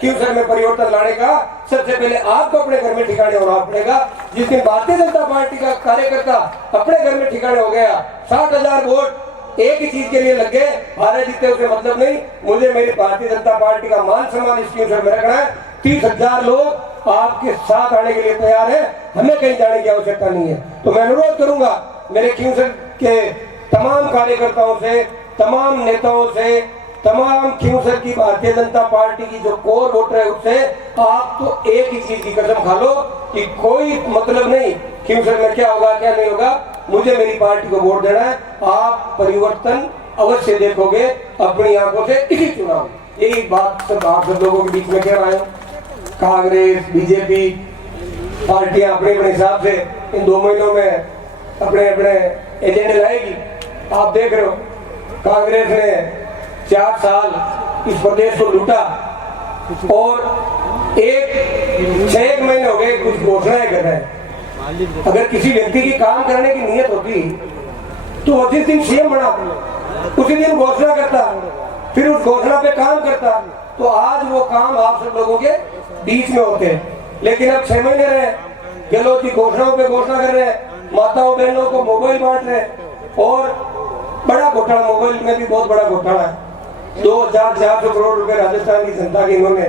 क्यों सर में परिवर्तन लाने का सबसे पहले आपको अपने घर में ठिकाने होना पड़ेगा। जिस दिन भारतीय जनता पार्टी का कार्यकर्ता अपने घर में ठिकाने हो गया, 60,000 वोट एक ही चीज के लिए लग गए, हारे जीते उसे मतलब नहीं, मुझे मेरी भारतीय जनता पार्टी का मान सम्मान इस क्यों सर में रखना है। 30,000 लोग आपके साथ आने के लिए तैयार है, हमें कहीं जाने की आवश्यकता नहीं है। तो मैं अनुरोध करूंगा मेरे क्यों सर के तमाम कार्यकर्ताओं से, तमाम नेताओं से, तमाम खींवसर की भारतीय जनता पार्टी की जो कोर वोटर है उससे आप तो एक ही चीज की कसम खा लो कि कोई मतलब नहीं खींवसर में क्या होगा क्या नहीं होगा, मुझे मेरी पार्टी को वोट देना है। आप परिवर्तन अवश्य देखोगे अपनी आंखों से इसी चुनाव। यही बात सब आप सब लोगों के बीच में कह रहा हूँ। कांग्रेस बीजेपी पार्टियां अपने अपने हिसाब से इन 2 महीनों में अपने अपने एजेंडे लाएगी। आप देख रहे हो कांग्रेस ने 4 साल इस प्रदेश को लूटा और 6 महीने हो गए कुछ घोषणाएं कर रहे हैं। अगर किसी व्यक्ति की काम करने की नियत होती तो जिस दिन सीएम बना उसी दिन घोषणा करता, फिर उस घोषणा पे काम करता, तो आज वो काम आप सब लोगों के बीच में होते। लेकिन अब 6 महीने रहे, गहलोत की घोषणाओं पे घोषणा कर रहे हैं, माताओं बहनों को मोबाइल बांट रहे हैं और बड़ा घोटाला, मोबाइल में भी बहुत बड़ा घोटाला है। 2,400 करोड़ रुपए राजस्थान की जनता की इन्होंने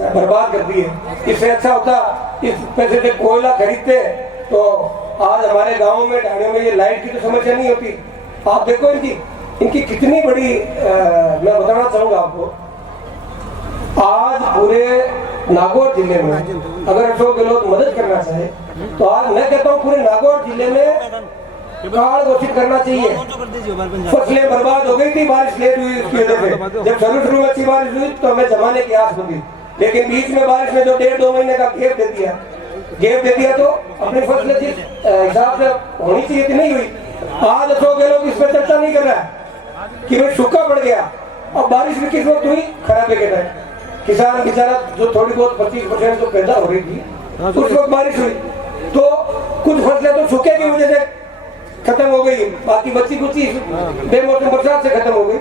बर्बाद कर दिए। इससे अच्छा होता इस पैसे से कोयला खरीदते तो आज हमारे गांव में ढाणियों में ये लाइट की तो समस्या नहीं होती। आप देखो इनकी कितनी बड़ी मैं बताना चाहूंगा आपको, आज पूरे नागौर जिले में अगर अशोक गहलोत मदद करना चाहे तो आज मैं कहता हूँ पूरे नागौर जिले में काल घोषित करना चाहिए। फसलें बर्बाद हो गई थी, बारिश लेट हुई उसकी वजह से। जब शुरू में अच्छी बारिश हुई तो हमें जमाने की आस होगी, लेकिन बीच में बारिश में जो 1.5-2 महीने का गैप दे दिया तो अपनी फसलें जिस हिसाब से होनी चाहिए थी नहीं हुई। आज अशोक गहलोत इस पर चर्चा नहीं कर रहा है कि भाई सूखा पड़ गया, अब बारिश भी किस वक्त हुई, खराबे के टाइम। किसान बेचारा जो थोड़ी बहुत 25% जो पैदा हो रही थी उस वक्त बारिश हुई तो कुछ फसलें तो सूखे की वजह से खत्म हो गई, बाकी बची कुछ बेमौसम बरसात से खत्म हो गई।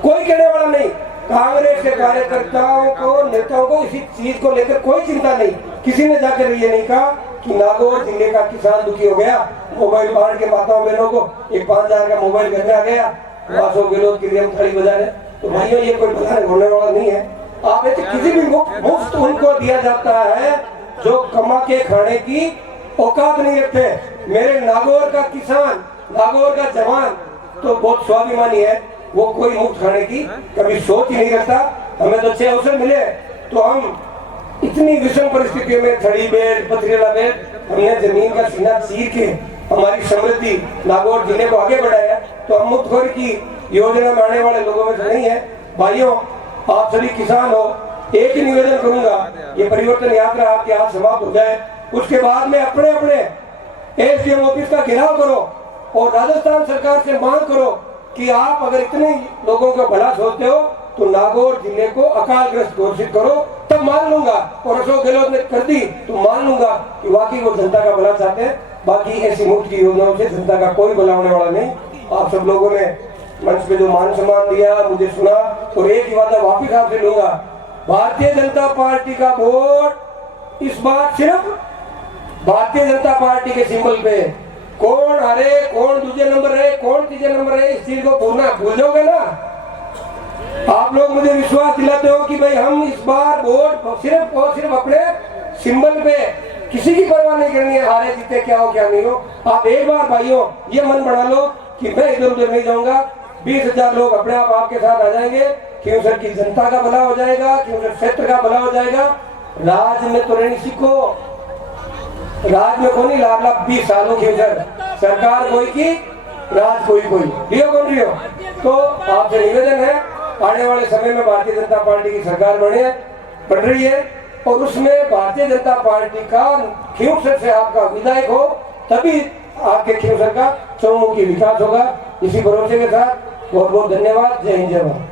कोई कहने वाला नहीं। कांग्रेस के कार्यकर्ताओं को, नेताओं को इसी चीज को लेकर कोई चिंता नहीं। किसी ने जाकर ये नहीं कहा कि नागौर जिले का किसान दुखी हो गया, मोबाइल बांट के माताओं बहनों को एक 5,000 का मोबाइल घर में आ गया, अशोक गहलोत के लिए हम थाली बजा रहे। तो भाइयों ये कोई बजाने होने वाला नहीं है। आप किसी भी मुफ्त उनको दिया जाता है जो कमा के खाने की औकात नहीं रखते। मेरे नागौर का किसान, नागौर का जवान तो बहुत स्वाभिमानी है, वो कोई मुफ्त खाने की कभी सोच ही नहीं रखता। हमें तो 6 अवसर मिले तो हम इतनी विषम परिस्थितियों में खड़ी बेड पथरीला बेड हमने जमीन का सीना चीर के हमारी समृद्धि नागौर जिले को आगे बढ़ाया। तो हम मुफ्तखोरी की योजना में आने वाले लोगों में से नहीं है। भाइयों आप सभी किसान हो, एक ही निवेदन करूंगा, ये परिवर्तन यात्रा आपके हाथ समाप्त हो जाए, उसके बाद में अपने अपने एसडीएम ऑफिस का घेराव करो और राजस्थान सरकार से मांग करो कि आप अगर इतने लोगों का भला सोचते हो तो नागौर जिले को अकालग्रस्त घोषित करो, तब मान लूंगा। और अशोक गहलोत ने कर दी तो मान लूंगा कि वाकई वो जनता का भला चाहते हैं। बाकी ऐसी मुफ्त की योजनाओं से जनता का कोई भला होने वाला नहीं। आप सब लोगों ने मंच पे जो मान सम्मान दिया, मुझे सुना, और एक ही वादा वापिस आपसे लूंगा, भारतीय जनता पार्टी का वोट इस बार सिर्फ भारतीय जनता पार्टी के सिंबल पे, कौन हारे कौन दूसरे नंबर रहे कौन तीसरे नंबर रहे इस चीज को भूल जाओगे ना। आप लोग मुझे विश्वास दिलाते हो कि भाई हम इस बार वोट सिर्फ और सिर्फ अपने सिंबल पे, किसी की परवाह नहीं करनी है हारे जीते क्या हो क्या नहीं हो। आप एक बार भाइयों ये मन बना लो कि मैं इधर उधर नहीं जाऊंगा, 20,000 लोग अपने आप आपके साथ आ जाएंगे, खींवसर की जनता का भला हो जाएगा, खींवसर क्षेत्र का भला हो जाएगा। राज में तो रहनी सीखो, राज में कौन लाडला 20 सालों की सरकार कोई की राज कोई रियो कौन रियो। तो आपसे निवेदन है आने वाले समय में भारतीय जनता पार्टी की सरकार बन रही है और उसमें भारतीय जनता पार्टी का खींवसर से आपका विधायक हो, तभी आपके खींवसर का चहुमुखी विकास होगा। इसी भरोसे के साथ बहुत बहुत धन्यवाद। जय हिंद जय भारत।